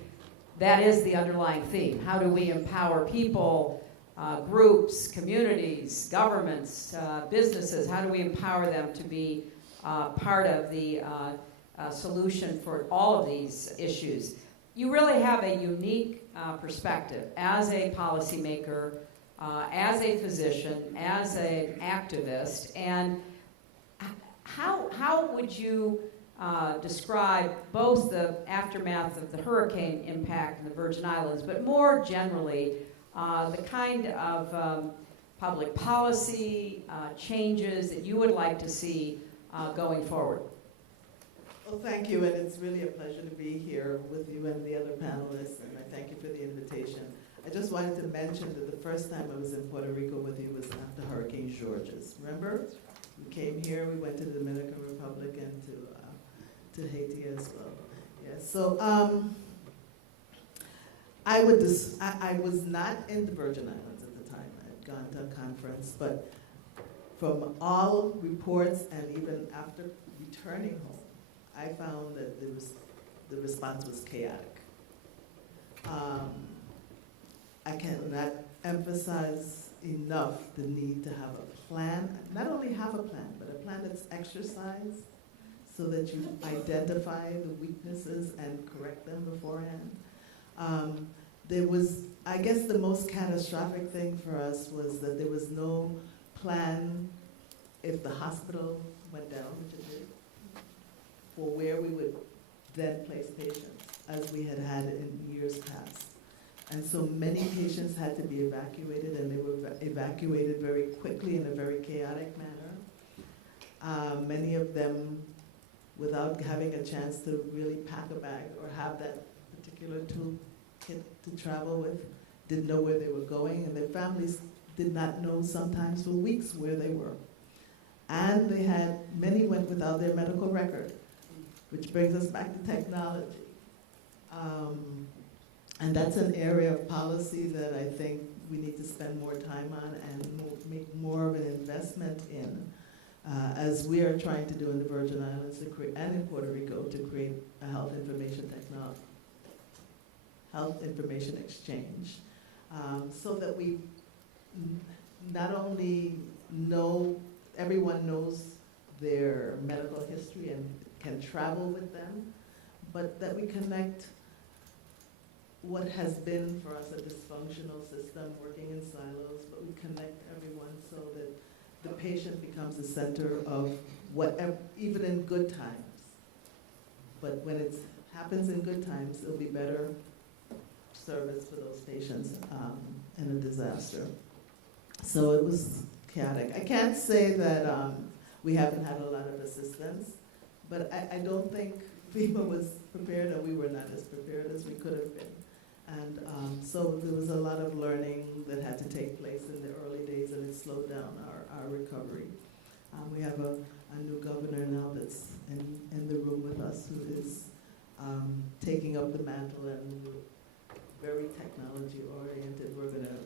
that is the underlying theme. How do we empower people, groups, communities, governments, businesses? How do we empower them to be part of the solution for all of these issues? You really have a unique perspective as a policymaker, as a physician, as an activist, and how would you describe both the aftermath of the hurricane impact in the Virgin Islands, but more generally, the kind of public policy changes that you would like to see going forward? Well, thank you, and it's really a pleasure to be here with you and the other panelists, and I thank you for the invitation. I just wanted to mention that the first time I was in Puerto Rico with you was after Hurricane Georges. Remember? We came here, we went to the Dominican Republic and to Haiti as well. Yes. So I was not in the Virgin Islands at the time. I had gone to a conference, but from all reports and even after returning home, I found that the response was chaotic. I cannot emphasize enough the need to have a plan, not only have a plan, but a plan that's exercised so that you identify the weaknesses and correct them beforehand. There was, I guess the most catastrophic thing for us was that there was no plan if the hospital went down, which it did, for where we would then place patients, as we had had in years past. And so many patients had to be evacuated, and they were evacuated very quickly in a very chaotic manner. Many of them without having a chance to really pack a bag or have that particular toolkit to travel with, didn't know where they were going, and their families did not know sometimes for weeks where they were. And many went without their medical record, which brings us back to technology. And that's an area of policy that I think we need to spend more time on and make more of an investment in, as we are trying to do in the Virgin Islands and in Puerto Rico to create a health information exchange, so that we not only know, everyone knows their medical history and can travel with them, but that we connect what has been for us a dysfunctional system working in silos, but we connect everyone so that the patient becomes the center of whatever, even in good times. But when it happens in good times, it'll be better service for those patients in a disaster. So it was chaotic. I can't say that we haven't had a lot of assistance, but I don't think FEMA was prepared, and we were not as prepared as we could have been. And so there was a lot of learning that had to take place in the early days, and it slowed down our recovery. We have a new governor now that's in the room with us who is taking up the mantle, and we're very technology oriented. We're going to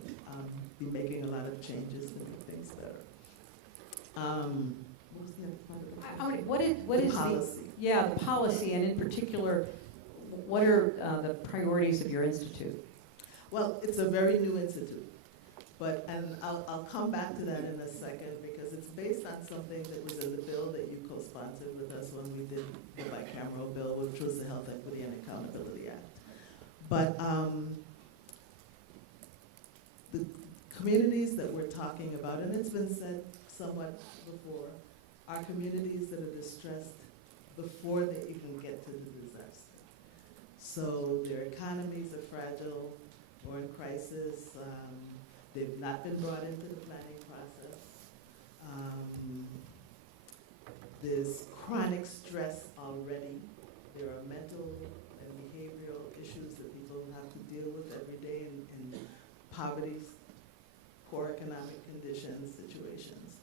be making a lot of changes to make things better. What was the other part of the What is policy? The policy, and in particular, what are the priorities of your institute? Well, it's a very new institute, and I'll come back to that in a second, because it's based on something that was in the bill that you co-sponsored with us when we did the bicameral bill, which was the Health Equity and Accountability Act. But the communities that we're talking about, and it's been said somewhat before, are communities that are distressed before they even get to the disaster. So their economies are fragile or in crisis. They've not been brought into the planning process. There's chronic stress already. There are mental and behavioral issues that people have to deal with every day in poverty, poor economic conditions, situations.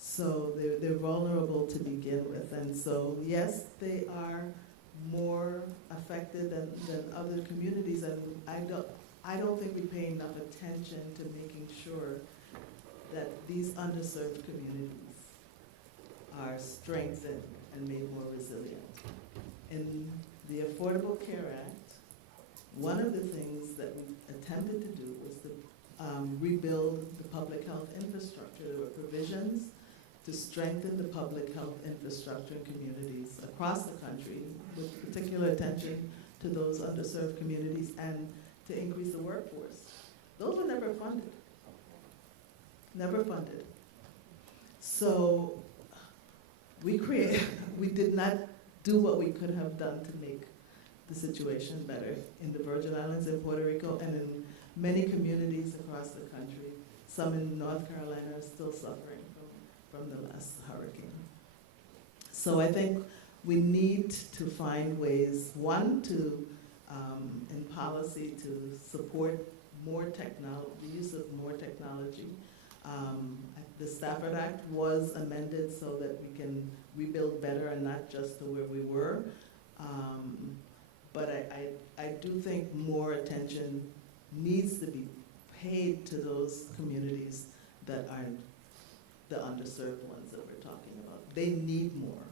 So they're vulnerable to begin with. And so, yes, they are more affected than other communities, and I don't think we pay enough attention to making sure that these underserved communities are strengthened and made more resilient. In the Affordable Care Act, one of the things that we attempted to do was to rebuild the public health infrastructure. There were provisions to strengthen the public health infrastructure in communities across the country, with particular attention to those underserved communities, and to increase the workforce. Those were never funded. Never funded. So we did not do what we could have done to make the situation better in the Virgin Islands, in Puerto Rico, and in many communities across the country. Some in North Carolina are still suffering from the last hurricane. So I think we need to find ways, one, to, in policy, to support more the use of more technology. The Stafford Act was amended so that we can rebuild better and not just to where we were. But I do think more attention needs to be paid to those communities that are the underserved ones that we're talking about. They need more,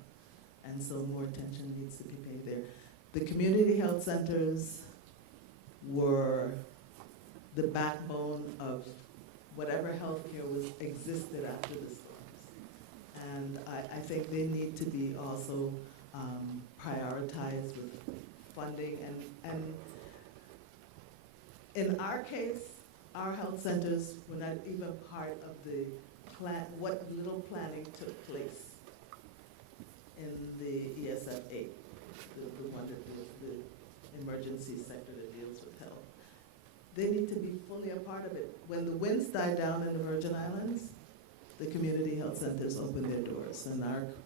and so more attention needs to be paid there. The community health centers were the backbone of whatever healthcare existed after the storms. And I think they need to be also prioritized with funding. And in our case, our health centers were not even part of the plan, what little planning took place in the ESF 8, the one that deals the emergency sector that deals with health. They need to be fully a part of it. When the winds died down in the Virgin Islands, the community health centers opened their doors. And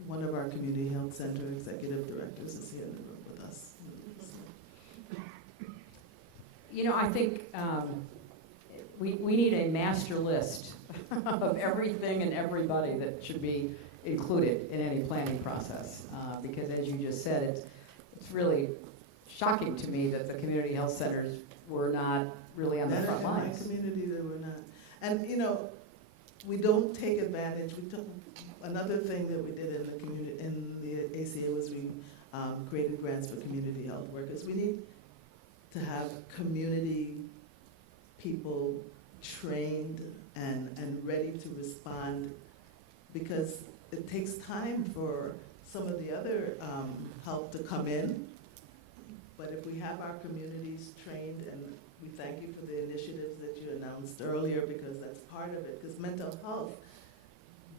one of our community health center executive directors is here in the room with us. You know, I think we need a master list of everything and everybody that should be included in any planning process. Because as you just said, it's really shocking to me that the community health centers were not really on the front lines. In my community, they were not. And you know, we don't take advantage. Another thing that we did in the community, in the ACA, was we created grants for community health workers. We need to have community people trained and ready to respond, because it takes time for some of the other help to come in. But if we have our communities trained, and we thank you for the initiatives that you announced earlier, because that's part of it, because mental health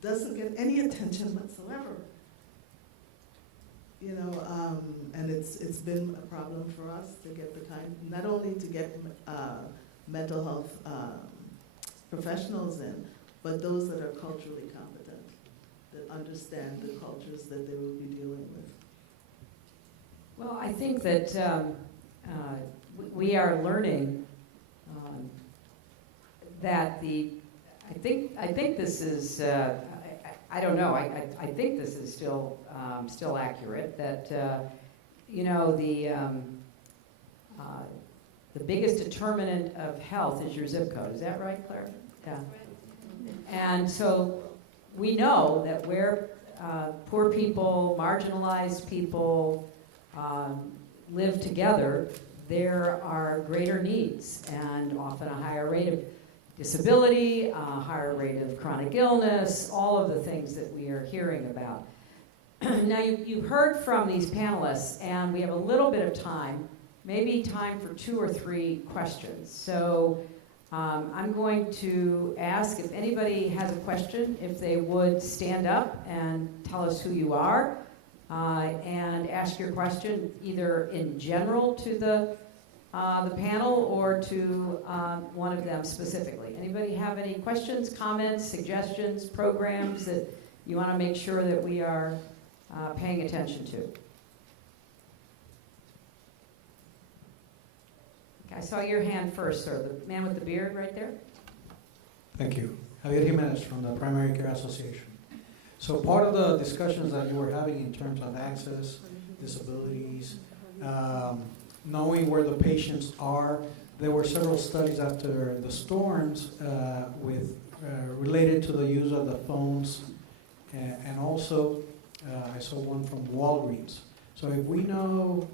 doesn't get any attention whatsoever. You know, and it's been a problem for us to get not only to get mental health professionals in, but those that are culturally competent, that understand the cultures that they will be dealing with. Well, I think that we are learning that I think this is, I don't know, I think this is still accurate, that, you know, the biggest determinant of health is your zip code. Is that right, Claire? Yeah. And so we know that where poor people, marginalized people live together, there are greater needs and often a higher rate of disability, a higher rate of chronic illness, all of the things that we are hearing about. Now, you've heard from these panelists, and we have a little bit of time, maybe time for 2 or 3 questions. So I'm going to ask if anybody has a question, if they would stand up and tell us who you are, and ask your question either in general to the panel or to one of them specifically. Anybody have any questions, comments, suggestions, programs that you want to make sure that we are paying attention to? I saw your hand first, sir. The man with the beard right there. Thank you. Javier Jimenez from the Primary Care Association. So part of the discussions that you were having in terms of access, disabilities, knowing where the patients are, there were several studies after the storms related to the use of the phones, and also I saw one from Walgreens. So if we know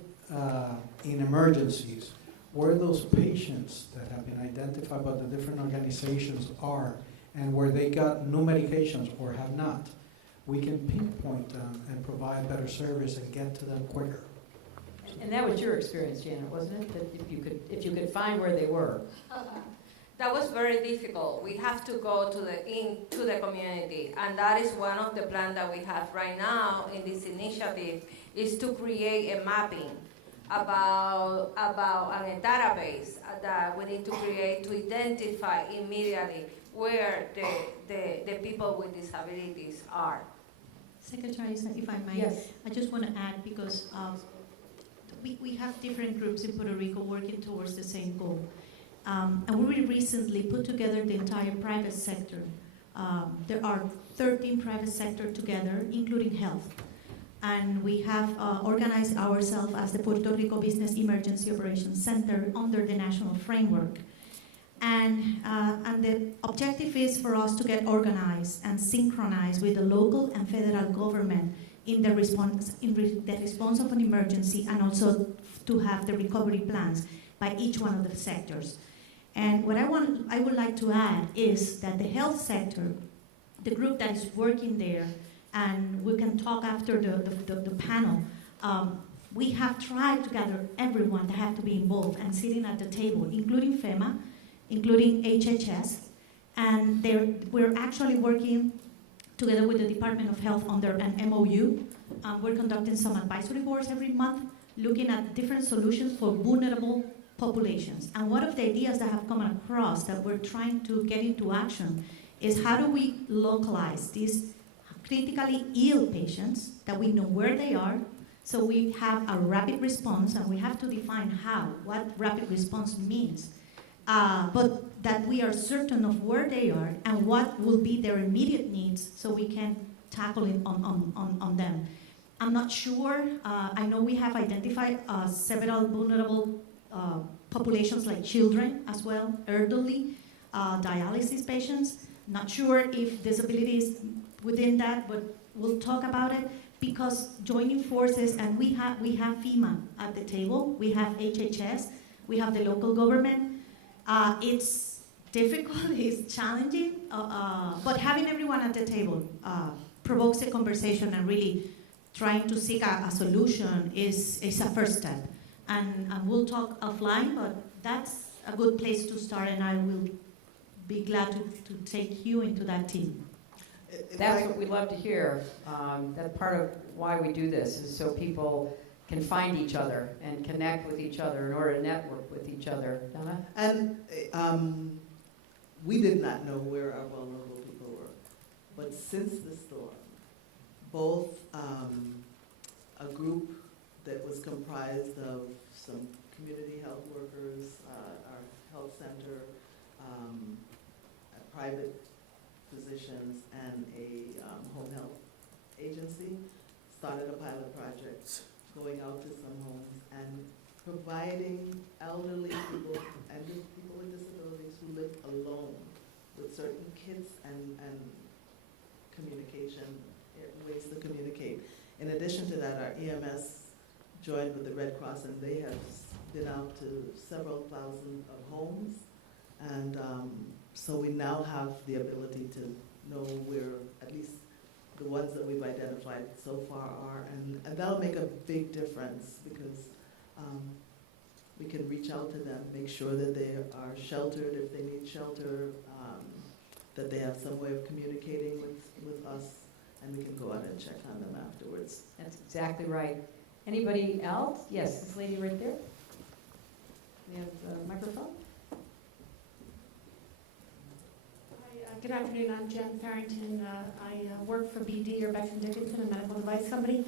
in emergencies where those patients that have been identified by the different organizations are, and where they got new medications or have not, we can pinpoint them and provide better service and get to them quicker. And that was your experience, Janet, wasn't it? That if you could find where they were. That was very difficult. We have to go to the community, and that is one of the plans that we have right now in this initiative, is to create a mapping about a database that we need to create to identify immediately where the people with disabilities are. Secretary, if I may. Yes. I just want to add, because we have different groups in Puerto Rico working towards the same goal. And we recently put together the entire private sector. There are 13 private sector together, including health. And we have organized ourselves as the Puerto Rico Business Emergency Operations Center under the national framework. And the objective is for us to get organized and synchronized with the local and federal government in the response of an emergency, and also to have the recovery plans by each one of the sectors. And what I would like to add is that the health sector, the group that is working there, and we can talk after the panel, we have tried to gather everyone that have to be involved and sitting at the table, including FEMA, including HHS, and we're actually working together with the Department of Health under an MOU. We're conducting some advisory boards every month, looking at different solutions for vulnerable populations. And one of the ideas that have come across that we're trying to get into action is how do we localize these critically ill patients, that we know where they are, so we have a rapid response, and we have to define what rapid response means. But that we are certain of where they are and what will be their immediate needs, so we can tackle it on them. I'm not sure. I know we have identified several vulnerable populations, like children as well, elderly, dialysis patients. Not sure if disability is within that, but we'll talk about it, because joining forces, and we have FEMA at the table, we have HHS, we have the local government. It's difficult, it's challenging, but having everyone at the table provokes a conversation, and really trying to seek a solution is a first step. And we'll talk offline, but that's a good place to start, and I will be glad to take you into that team. That's what we love to hear. That's part of why we do this, is so people can find each other and connect with each other in order to network with each other. Donna? And we did not know where our vulnerable people were. But since the storm, both a group that was comprised of some community health workers, our health center, private physicians, and a home health agency started a pilot project going out to some homes and providing elderly people and people with disabilities who live alone with certain kits and communication, ways to communicate. In addition to that, our EMS joined with the Red Cross, and they have been out to several thousand of homes. And so we now have the ability to know where at least the ones that we've identified so far are, and that'll make a big difference, because we can reach out to them, make sure that they are sheltered if they need shelter, that they have some way of communicating with us, and we can go out and check on them afterwards. That's exactly right. Anybody else? Yes, this lady right there. We have the microphone. Good afternoon, I'm Jen Farrington. I work for BD, or Becton Dickinson, a medical device company.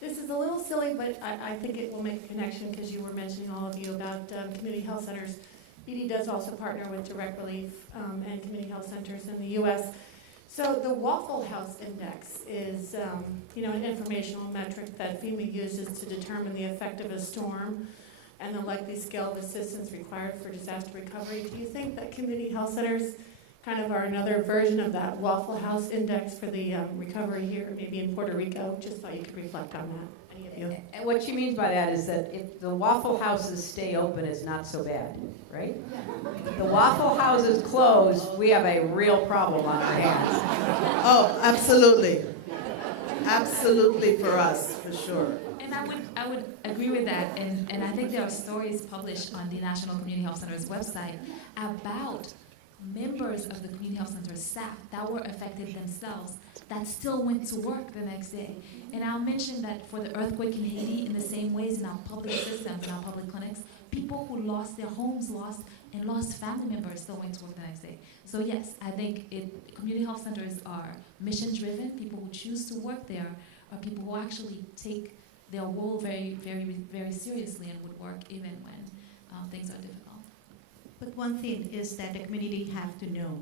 This is a little silly, but I think it will make a connection, because you were mentioning, all of you, about community health centers. BD does also partner with Direct Relief and community health centers in the U.S. So the Waffle House Index is an informational metric that FEMA uses to determine the effect of a storm and the likely scale of assistance required for disaster recovery. Do you think that community health centers kind of are another version of that Waffle House Index for the recovery here, maybe in Puerto Rico? Just thought you could reflect on that, any of you. And what she means by that is that if the Waffle Houses stay open, it's not so bad, right? If the Waffle Houses close, we have a real problem on our hands. Oh, absolutely. Absolutely, for us, for sure. And I would agree with that, and I think there are stories published on the National Community Health Center's website about members of the community health center staff that were affected themselves that still went to work the next day. And I'll mention that for the earthquake in Haiti, in the same ways in our public systems, in our public clinics, people who lost their homes lost and lost family members still went to work the next day. So yes, I think community health centers are mission-driven. People who choose to work there are people who actually take their role very, very, very seriously and would work even when things are difficult. But one thing is that the community have to know.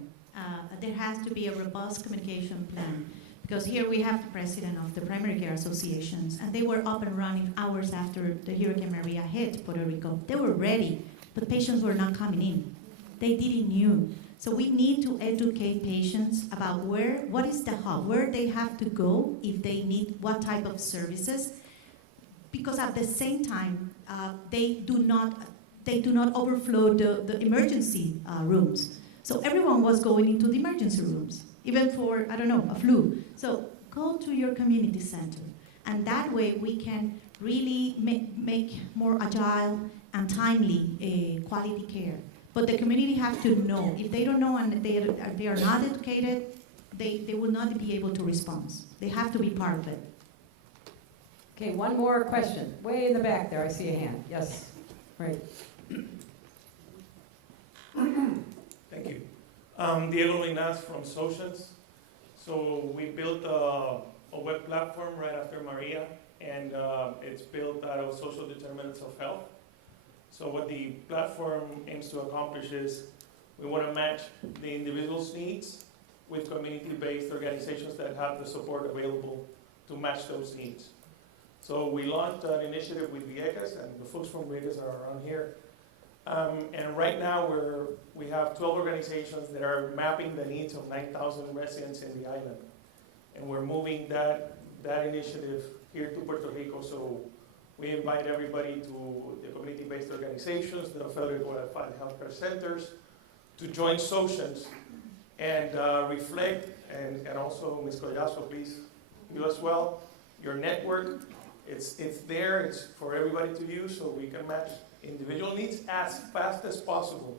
There has to be a robust communication plan. Because here we have the president of the primary care associations, and they were up and running hours after the Hurricane Maria hit Puerto Rico. They were ready, but patients were not coming in. They didn't know. So we need to educate patients about what is the hub, where they have to go if they need what type of services. Because at the same time, they do not overflow the emergency rooms. So everyone was going into the emergency rooms, even for, I don't know, a flu. So go to your community center. And that way we can really make more agile and timely quality care. But the community have to know. If they don't know and they are not educated, they will not be able to respond. They have to be part of it. Okay, one more question. Way in the back there, I see a hand. Yes, right. Thank you. Diego Linas from Socials. So we built a web platform right after Maria, and it's built out of social determinants of health. So what the platform aims to accomplish is we want to match the individual's needs with community-based organizations that have the support available to match those needs. So we launched an initiative with Vieques, and the folks from Vieques are around here. And right now we have 12 organizations that are mapping the needs of 9,000 residents in the island. And we're moving that initiative here to Puerto Rico. So we invite everybody to the community-based organizations, the federally qualified healthcare centers, to join Socials and reflect, and also Ms. Collazo, please, you as well, your network. It's there, it's for everybody to use, so we can match individual needs as fast as possible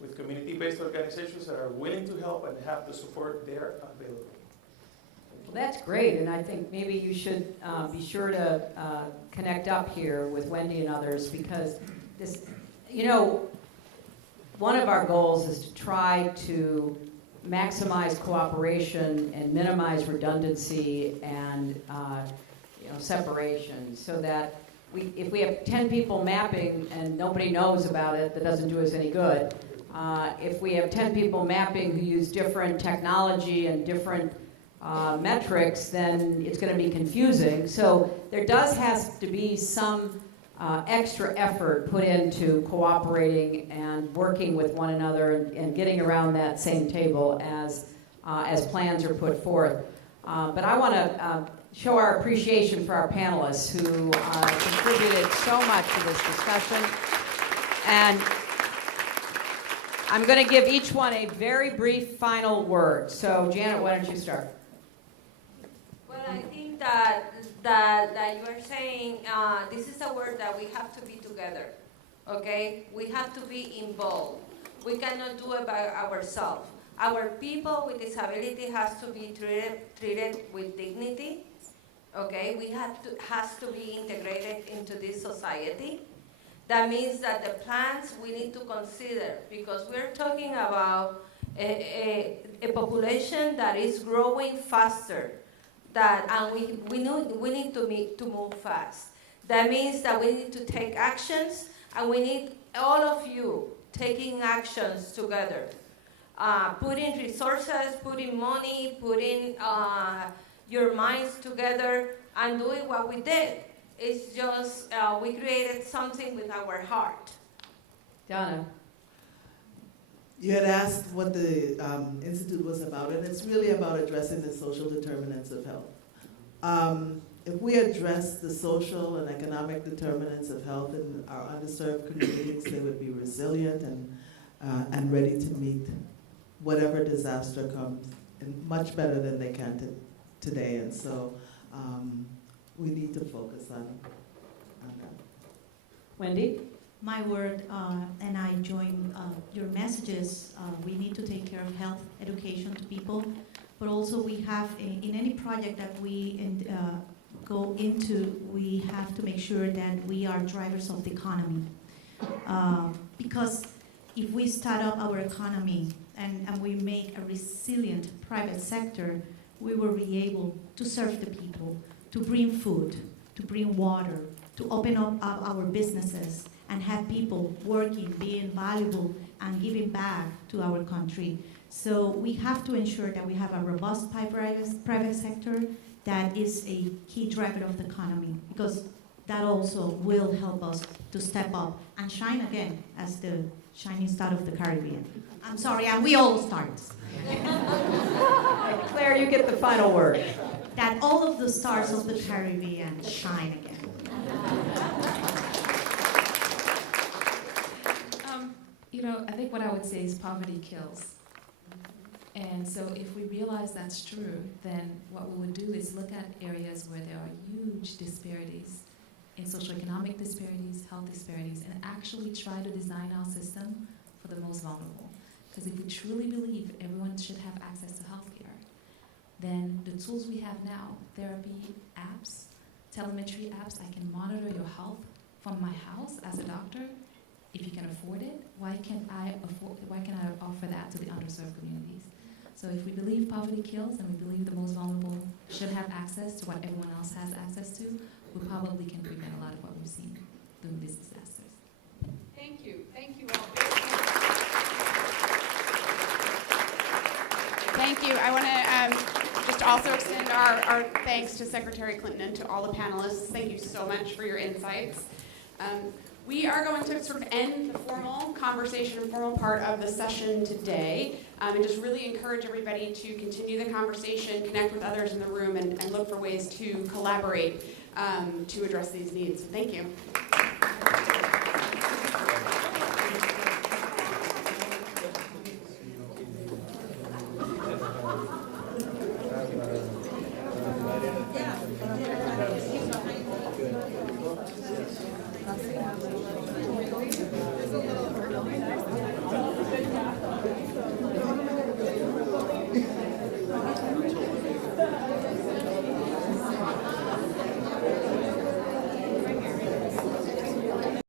with community-based organizations that are willing to help and have the support there available. Well, that's great, and I think maybe you should be sure to connect up here with Wendy and others, because this, one of our goals is to try to maximize cooperation and minimize redundancy and separation, so that if we have 10 people mapping and nobody knows about it, that doesn't do us any good. If we have 10 people mapping who use different technology and different metrics, then it's going to be confusing. So there does have to be some extra effort put into cooperating and working with one another and getting around that same table as plans are put forth. But I want to show our appreciation for our panelists who contributed so much to this discussion. And I'm going to give each one a very brief final word. So Janet, why don't you start? Well, I think that you are saying this is a word that we have to be together, okay? We have to be involved. We cannot do it by ourselves. Our people with disability has to be treated with dignity, okay? Has to be integrated into this society. That means that the plans we need to consider, because we're talking about a population that is growing faster, and we need to move fast. That means that we need to take actions, and we need all of you taking actions together. Putting resources, putting money, putting your minds together, and doing what we did. It's just, we created something with our heart. Donna. You had asked what the Institute was about, and it's really about addressing the social determinants of health. If we address the social and economic determinants of health in our underserved communities, they would be resilient and ready to meet whatever disaster comes, and much better than they can today. And so we need to focus on that. Wendy? My word, and I join your messages. We need to take care of health education to people, but also we have, in any project that we go into, we have to make sure that we are drivers of the economy. Because if we start up our economy and we make a resilient private sector, we will be able to serve the people, to bring food, to bring water, to open up our businesses and have people working, being valuable, and giving back to our country. So we have to ensure that we have a robust private sector that is a key driver of the economy, because that also will help us to step up and shine again as the shining star of the Caribbean. I'm sorry, and we all stars. Claire, you get the final word. That all of the stars of the Caribbean shine again. I think what I would say is poverty kills. And so if we realize that's true, then what we would do is look at areas where there are huge disparities in socioeconomic disparities, health disparities, and actually try to design our system for the most vulnerable. Because if we truly believe everyone should have access to healthcare, then the tools we have now, therapy apps, telemetry apps, I can monitor your health from my house as a doctor. If you can afford it, why can't I offer that to the underserved communities? So if we believe poverty kills and we believe the most vulnerable should have access to what everyone else has access to, we probably can prevent a lot of what we've seen through these disasters. Thank you. Thank you all. Thank you. I want to just also extend our thanks to Secretary Clinton and to all the panelists. Thank you so much for your insights. We are going to sort of end the formal conversation and formal part of the session today, and just really encourage everybody to continue the conversation, connect with others in the room, and look for ways to collaborate to address these needs. Thank you.